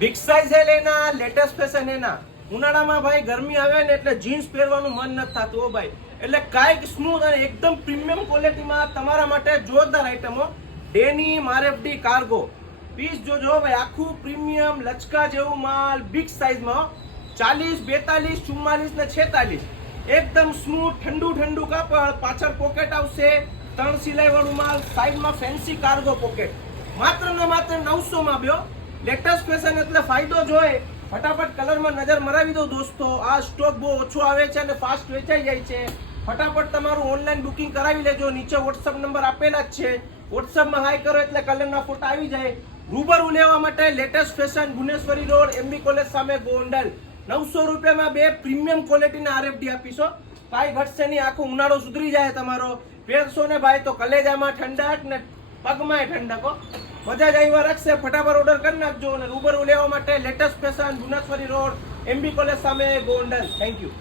Big size है लेना, latest fashion है ना। ઉનાળામાં ભાઈ ગરમી આવે ને એટલે જીન્સ પહેરવાનું મન નથી થતું હો ભાઈ, એટલે કાંઈક સ્મૂથ અને એકદમ પ્રીમિયમ ક્વોલિટીમાં તમારા માટે જોરદાર આઈટમો ડેની આરએફડી કાર્ગો પીસ જોજો ભાઈ, આખું પ્રીમિયમ લચકા જેવું માલ બિગ સાઇઝમાં 40, 42, 44 ને 46 એકદમ સ્મૂથ ઠંડુ ઠંડુ કાપડ, પાછળ પોકેટ આવશે, 3 સિલાઈ વાળું માલ, સાઈડમાં ફેન્સી કાર્ગો પોકેટ, માત્ર ને માત્ર 900 માં બ્યો। લેટેસ્ટ ફેશન એટલે ફાયદો જોઈએ, ફટાફટ કલરમાં નજર મરાવી દો દોસ્તો। આ સ્ટોક બહુ ઓછો આવે છે અને ફાસ્ટ વેચાઈ જાય છે, ફટાફટ તમારું ઓનલાઈન બુકિંગ કરાવી લેજો। નીચે વોટ્સઅપ નંબર આપેલા જ છે, વોટ્સઅપમાં હાઈ કરો એટલે કલરના ફોટા આવી જાય। રૂબરૂ લેવા માટે latest fashion Bhuvaneshwari road MB college સામે ગોંડલ, 900 રૂપિયામાં 2 પ્રીમિયમ ક્વોલિટીના આરએફડી આપીશો। કાંઈ ઘટશે નહીં, આખો ઉનાળો સુધરી જાય તમારો। પહેરશો ને ભાઈ તો કલેજામાં ઠંડક ને પગમાં ઠંડક, મજા જ આવ્યા રાખશે। ફટાફટ ઓર્ડર કરી નાખજો અને રૂબરૂ લેવા માટે latest fashion Bhuvaneshwari road MB college સામે ગોંડલ। Thank you.